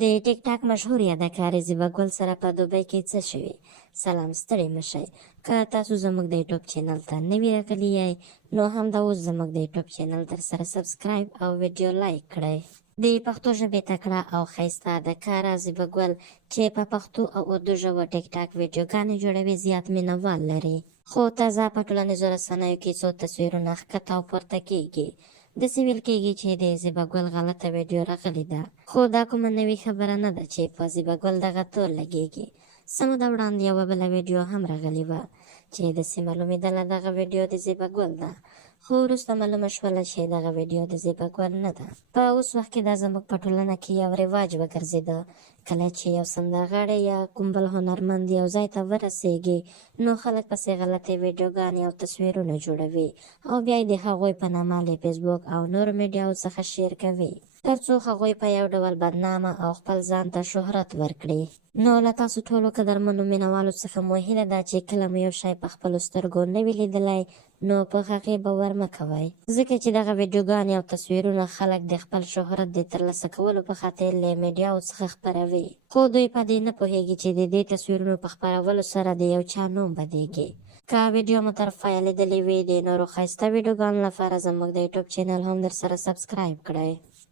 د ټیک ټاک مشهورې اداکارې زیبا ګل سره په دوبۍ کې څه شوي؟ سلام، ستړي مشئ. که تاسو زموږ د یوټیوب چینل ته نوي راغلي یئ نو همدا اوس زموږ د یوټیوب چینل در سره سبسکرایب او ویډیو لایک کړئ. د پښتو ژبې تکړه او ښایسته اداکاره زیبا ګل چې په پښتو او اردو ژبه ټیک ټاک ویډیوګانې جوړوي زیات مینوال لري، خو تازه په ټولنیزو رسنیو کې څو تصویرونه ښکته او پورته کیږي. داسې ویل کېږي چې د زیبا ګل غلطه ویډیو راغلې ده، خو دا کومه نوې خبره نه ده چې په زیبا ګل دغه تور لګېږي. څه موده وړاندې یوه بله ویډیو هم راغلې وه چې داسې معلومېدله دغه ویډیو د زیبا ګل ده، خو وروسته معلومه شوله چې دغه ویډیو د زیبا ګل نه ده. په اوس وخت کې دا زموږ په ټولنه کې یو رواج وګرځېده. کله چې یو سندرغاړی یا کوم بل هنرمند یو ځای ته ورسېږي نو خلک پسې غلطې ویډیوګانې او تصویرونه جوړوي او بیا یې د هغوی په نامه له فیسبوک او نورو میډیاو څخه شیر کوي تر څو هغوی په یو ډول بدنامه او خپل ځان ته شهرت ورکړي. نو له تاسو ټولو قدرمنو مینوالو څخه مو هیله ده چې کله مو یو شی په خپلو سترګو نه وي لیدلی نو په هغې باور مه کوئ، ځکه چې دغه ویډیوګانې او تصویرونه خلک د خپل شهرت د ترلاسه کولو په خاطر له میډیاو څخه خپروي، خو دوی په دې نه پوهېږي چې د دې تصویرونو په خپرولو سره د یو چا نوم بدېږي. که ویډیو مو تر پایه لیدلې وي د نورو ښایسته ویډیوګانو لپاره زموږ د یوټیوب چینل هم در سره سبسکرایب کړئ.